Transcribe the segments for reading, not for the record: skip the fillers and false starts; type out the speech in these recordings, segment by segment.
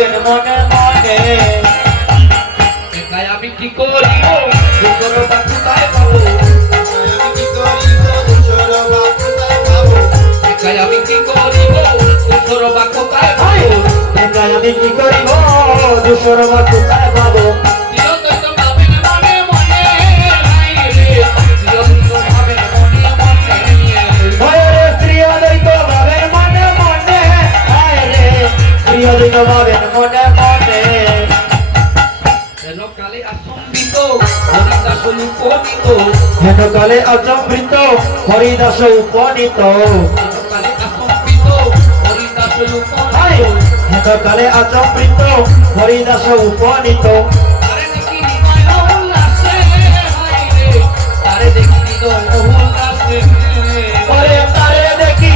ভাবেন মনে মনে একাই আমি কি করিব দুঃখর বা কোথায় পাবো একাই আমি কি করিব দুঃখর বা কোথায় পাবো একাই আমি কি করিব দুঃখর বা কোথায় পাবো ভাবেন মনে মনে হেন কালে আসম্বিত হরিদাস উপনীত হেন কালে অচমৃত হরিদাস উপনীত কালে আসম্বিত হরিদাস উপনীত হেন কালে অচমৃত হরিদাস উপনীত তারে দেখি হৃদয় উল্লাসে তারে দেখি হৃদয় উল্লাসে ওরে তারে দেখি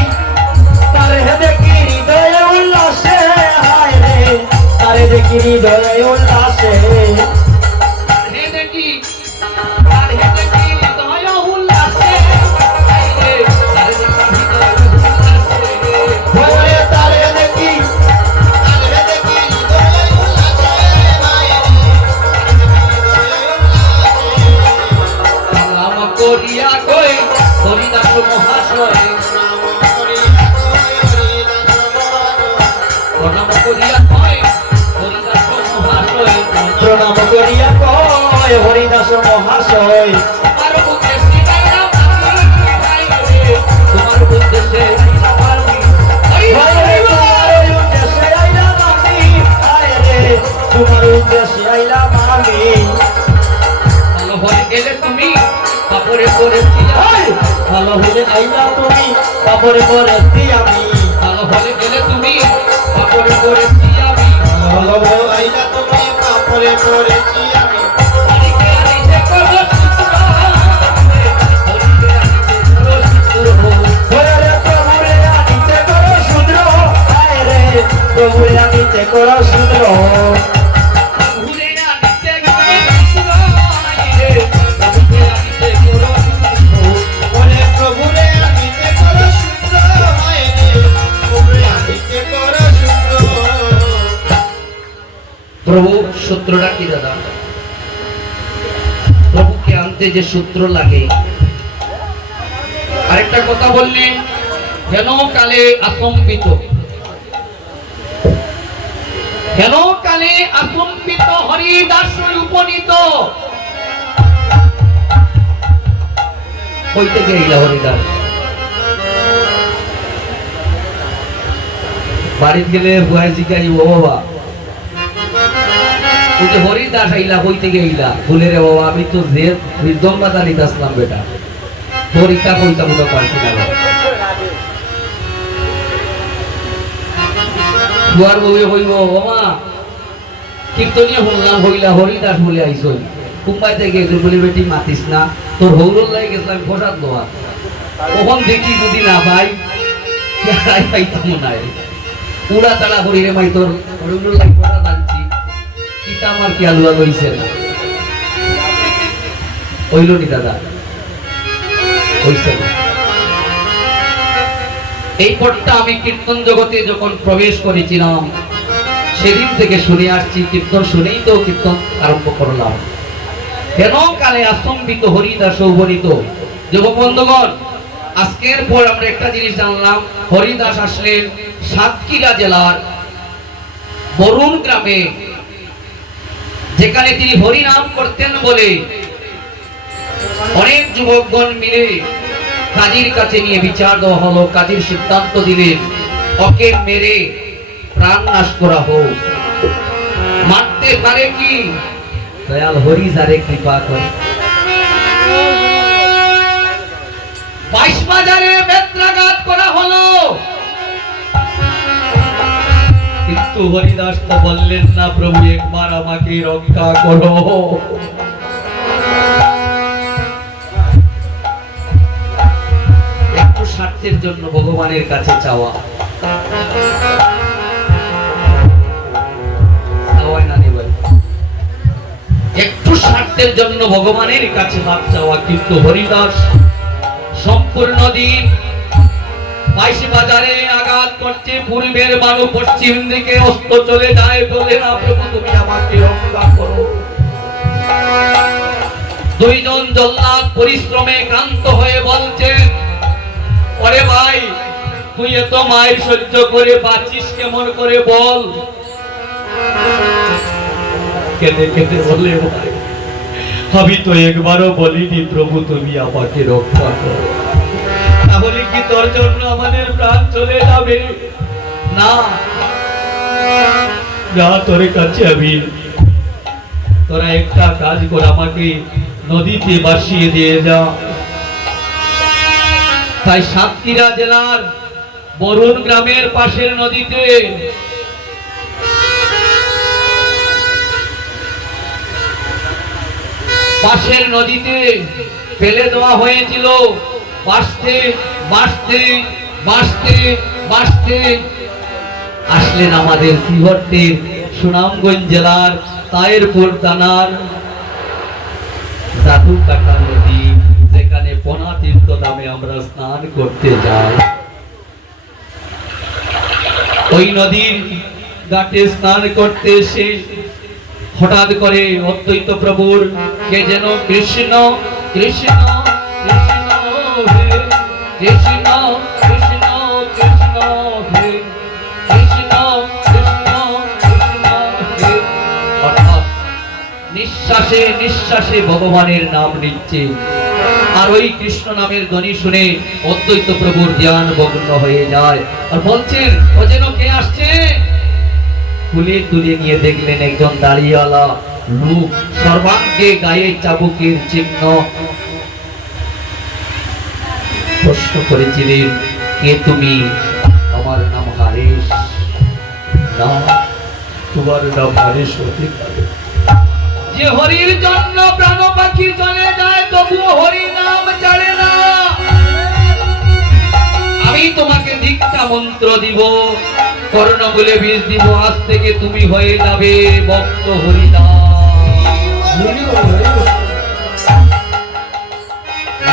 হৃদয় উল্লাসে হায় রে তারে দেখি হৃদয় উল্লাসে হে দেখি তারে দেখি হৃদয় উল্লাসে তারে দেখি হৃদয় উল্লাসে ওরে তারে দেখি হৃদয় উল্লাসে হায় রে নাম করিয়া কই হরিদাস মহাশয় প্রণাম করিয়া কই হরিদাস মহাশয় প্রণাম করিয়া কয় হরিদাস মহাশয় তোমার উদ্দেশ্যে গাইলাম আমি তোমার উদ্দেশ্যে তোমার উদ্দেশ্যে আইলাম আমি ভালো হয়ে গেলে তুমি কাপড়ে পরেছি ভালো হলে আইলা তুমি কাপড়ে পরেছি আমি ভালো হয়ে গেলে তুমি কাপড়ে পরেছি আমি ভালো হলে আইলা তুমি কাপড়ে পরেছি আমি হরিকে আনিতে করো ওরে প্রভুরে আনিতে করো শূদ্র হায় রে প্রভুরে আনিতে করো শূদ্র ঘুরে আনিতে ওরে প্রভুরে আনিতে করো শূদ্র হায় রে প্রভুরে আনিতে করো শূদ্র প্রভু সূত্রটা কি দাদা প্রভুকে আনতে যে সূত্র লাগে আরেকটা কথা বললেন কেন কালে আসম্পিত কেন কালে আসম্পিত হরিদাস উপনীত কই থেকে এলা হরিদাস বাড়িতে গেলে বুয়াই জিজ্ঞাসা ও বাবা ওই যে হরিদাস আইলা কই থেকে আইলা বলে রে বাবা আমি তো যে হৃদম্বা দাঁড়িয়ে আসলাম বেটা পরীক্ষা কইতা মতো পারছি না দুয়ার বউয়ে হইব বাবা কীর্তনীয় শুনলাম হইলা হরিদাস বলে আইসই কুম্বাই থেকে এদের বলে বেটি মাতিস না তোর হৌরল লাগে গেছিলাম প্রসাদ দেওয়া কখন দেখি যদি না পাই পাইতাম না পুরা তাড়া হরি রে মাই তোর হৌরল লাগে প্রসাদ আনছি কিতা আমার কি আলুয়া লইছে না হইল নি দাদা হইছে না এই পথটা আমি কীর্তন জগতে যখন প্রবেশ করেছিলাম সেদিন থেকে শুনে আসছি কীর্তন শুনেই তো কীর্তন আরম্ভ করলাম কেন কালে আসম্বিত হরিদাস উপনীত যুবক বন্ধুগণ আজকের পর আমরা একটা জিনিস জানলাম হরিদাস আসলেন সাতক্ষীরা জেলার বরুণ গ্রামে যেখানে তিনি হরিনাম করতেন বলে অনেক যুবকগণ মিলে কাজীর কাছে নিয়ে বিচার দেওয়া হলো কাজীর সিদ্ধান্ত দিলেন ওকে মেরে প্রাণ নাশ করা হোক মারতে পারে কি দয়াল হরি যারে কৃপা করে 22 বাজারে বেত্রাঘাত করা হলো কিন্তু হরিদাস তো বললেন না প্রভু একবার আমাকে রক্ষা করো একটু স্বার্থের জন্য ভগবানের কাছে চাওয়া একটু স্বার্থের জন্য ভগবানের কাছে হাত চাওয়া কিন্তু হরিদাস সম্পূর্ণ দিন বাইশি বাজারে আঘাত করছে, পূর্বের বালু পশ্চিম দিকে অস্ত চলে যায়, বলে না প্রভু তুমি আমাকে রক্ষা করো। দুইজন জল্লাদ পরিশ্রমে ক্লান্ত হয়ে বলছেন, ওরে ভাই তুই এত মায়ের সহ্য করে বাঁচিস কেমন করে বল। কেঁদে কেঁদে বলে, ভাই আমি তো একবারও বলিনি প্রভু তুমি আমাকে রক্ষা করো, তাহলে কি তোর জন্য আমাদের প্রাণ চলে যাবে? না, যা তোর কাছে আমি, তোরা একটা কাজ কর, আমাকে নদীতে ভাসিয়ে দিয়ে যা। তাই সাতক্ষীরা জেলার বরুণ গ্রামের পাশের নদীতে ফেলে দেওয়া হয়েছিল। বাঁচতে বাঁচতে বাঁচতে বাঁচতে আসলেন আমাদের সিহট্টের সুনামগঞ্জ জেলার তায়েরপুর থানার জাদুকাটা নদী, যেখানে পোনা তীর্থ নামে আমরা স্নান করতে যাই। ওই নদীর ঘাটে স্নান করতে এসে হঠাৎ করে অদ্বৈত প্রভুর কে যেন কৃষ্ণ কৃষ্ণ কৃষ্ণ হে কৃষ্ণ কৃষ্ণ কৃষ্ণ হে কৃষ্ণ কৃষ্ণ কৃষ্ণ হে, অর্থাৎ নিঃশ্বাসে নিঃশ্বাসে ভগবানের নাম নিচ্ছে। আর ওই কৃষ্ণ নামের ধ্বনি শুনে অদ্বৈত প্রভুর ধ্যান ভগ্ন হয়ে যায়, আর বলছেন ও যেন কে আসছে। খুলে তুলে নিয়ে দেখলেন একজন দাড়িওয়ালা লোক, সর্বাঙ্গে গায়ে চাবুকের চিহ্ন। প্রশ্ন করেছিলেন, কে তুমি? আমার নাম হারেশ। না, তোমার নাম হারেশ হতে পারে। যে হরির জন্য প্রাণ পাখি চলে যায়, তবুও হরি নাম ছাড়ে না। আমি তোমাকে দীক্ষা মন্ত্র দিব, কর্ণমূলে বীজ দিব, আজ থেকে তুমি হয়ে যাবে ভক্ত হরিদাস।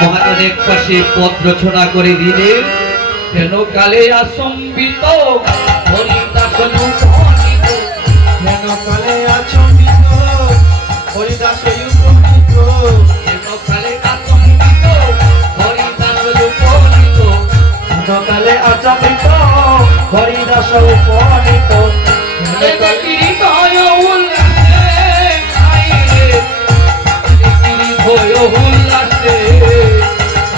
মহাজন এক পাশে পদ রচনা করে দিলেন, কেন কালে আসম্বিত হরিদাস লুণ্ঠিত, কেন কালে আচম্বিত হরিদাস লুণ্ঠিত, কেন কালে আসম্বিত হরিদাস লুণ্ঠিত, কেন কালে আচম্বিত হরিদাস উপনীত, কালে দেখি হৃদয় উল্লাসে, আইরে দেখি হৃদয় উল্লাসে,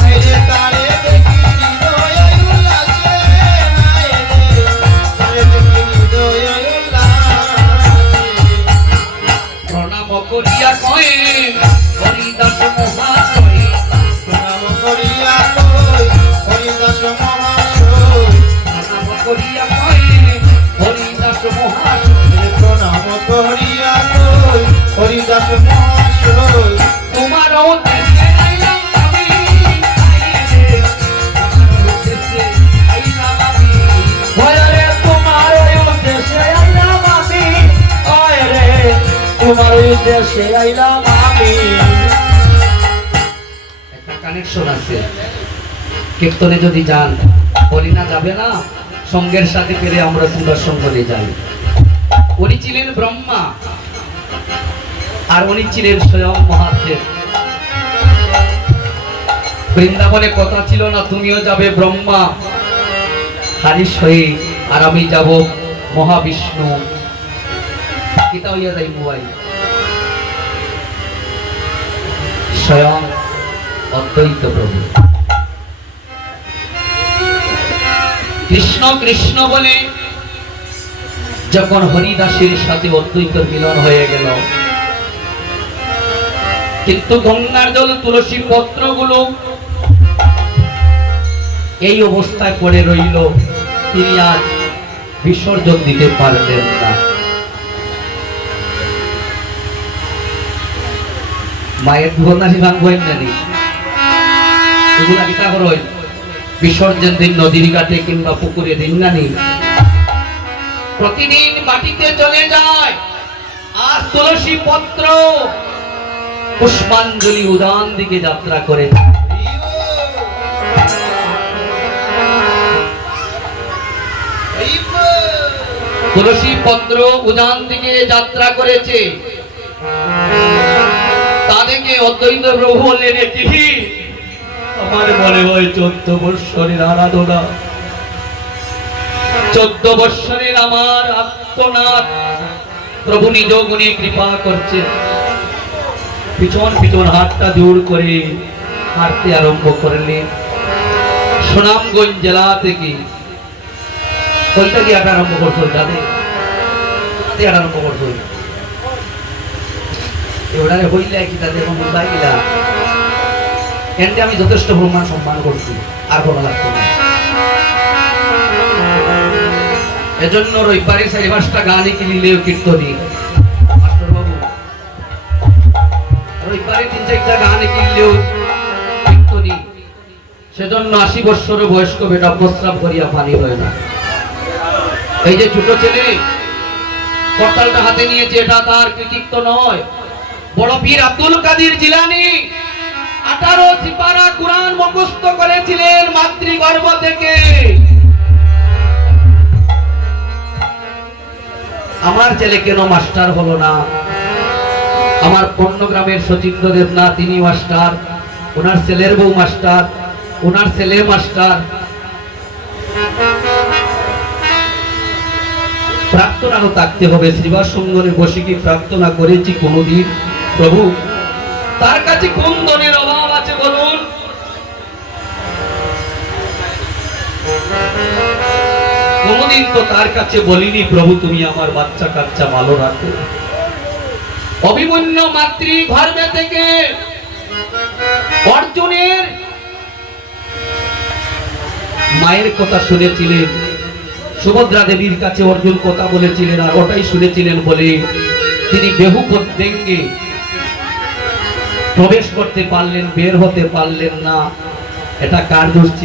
আইরে তারে দেখি হৃদয় উল্লাসে, আইরে তারে দেখি হৃদয় উল্লাসে। প্রণাম করিয়া কয়ে হরিদাস মহাশয়, প্রণাম করিয়া কই হরিদাস মহাশয়, প্রণাম করিয়া কয়ে হরিদাস মহাশয়, প্রণাম করিয়া কই হরিদাস মহাশয়। তোমার উদ্দেশ্যে আইলাম আমি, আইরে তোমার উদ্দেশ্যে আইলাম আমি, ভয়রে তোমার উদ্দেশ্যে আইলাম আমি, ভয়রে তোমার উদ্দেশ্যে আইলাম আমি। একটা কানেকশন আছে। কীর্তনে যদি যান, বলি না যাবে না, সঙ্গের সাথে পেরে আমরা সুন্দর সঙ্গনে যাই। উনি ছিলেন ব্রহ্মা, আর উনি ছিলেন স্বয়ং মহাদেব। বৃন্দাবনে কথা ছিল না তুমিও যাবে ব্রহ্মা হারিস হয়ে, আর আমি যাব মহাবিষ্ণু। কিতা হইয়া যাই মোবাইল স্বয়ং অদ্বৈত প্রভু। কৃষ্ণ কৃষ্ণ বলে যখন হরিদাসের সাথে অদ্বৈত মিলন হয়ে গেল, কিন্তু গঙ্গার জল তুলসী পত্রগুলো এই অবস্থায় পড়ে রইল, তিনি আজ বিসর্জন দিতে পারলেন না। মায়ের দুর্গন্ধাসী ভাঙবেন জানি এগুলা কিতা করো, বিসর্জন দিন নদীর ঘাটে কিংবা পুকুরে দিন না নি, প্রতিদিন মাটিতে চলে যায়। আজ তুলসী পত্র পুষ্পাঞ্জলি উদান দিকে যাত্রা করে। তুলসী পত্র উজান দিকে যাত্রা করেছে। তাদেরকে অদ্বৈত প্রভু বললেন, কি আমার মনে হয় 14 বৎসরের আরাধনা, 14 বৎসরের আমার আত্মনাথ প্রভু নিজ গুণে কৃপা করছে। পিছন পিছন হাতটা জোর করে হাঁটতে আরম্ভ করলেন। সুনামগঞ্জ জেলা থেকে কইটা কি হাঁটা আরম্ভ করছো? যাদের হাঁটা আরম্ভ করছো এবারে হইলে কি তাদের এখন বুঝাই গেলা এনতে আমি যথেষ্ট প্রমাণ সম্মান করছি, আর বলা লাগতো না। এজন্য রবিবারে 4-5টা গানে কিনলেও কীর্তনী মাস্টার বাবু, রবিবারে 3-4টা গানে কিনলেও কীর্তনী। সেজন্য 80 বৎসরের বয়স্ক বেটা প্রস্রাব করিয়া পানি হয় না। এই যে ছোট ছেলে করতালটা হাতে নিয়েছে, এটা তার কৃতিত্ব নয়। বড় পীর আব্দুল কাদের জিলানী 18 সিপারা কুরআন মুখস্থ করেছিলেন মাতৃগর্ভ থেকে। আমার ছেলে কেন মাস্টার হলো না? আমার পণ্যগ্রামের সচিত্র দেবনা তিনি মাস্টার, ওনার ছেলের বউ মাস্টার, ওনার ছেলে মাস্টার। প্রার্থনাও থাকতে হবে। শ্রীবাস সঙ্গনে বসে কি প্রার্থনা করেছি কোনদিন? প্রভু তার কাছে কোন ধনের অভাব আছে বলুন? কোনদিন তো তার কাছে বলিনি, প্রভু তুমি আমার বাচ্চা কাচ্চা ভালো রাখো। অভিমন্যু মাতৃ গর্ভে থেকে অর্জুনের মায়ের কথা শুনেছিলেন, সুভদ্রা দেবীর কাছে অর্জুন কথা বলেছিলেন, আর ওটাই শুনেছিলেন বলে তিনি বেহুপত ভেঙ্গে প্রবেশ করতে পারলেন, বের হতে পারলেন না। এটা কার দোষ ছিল?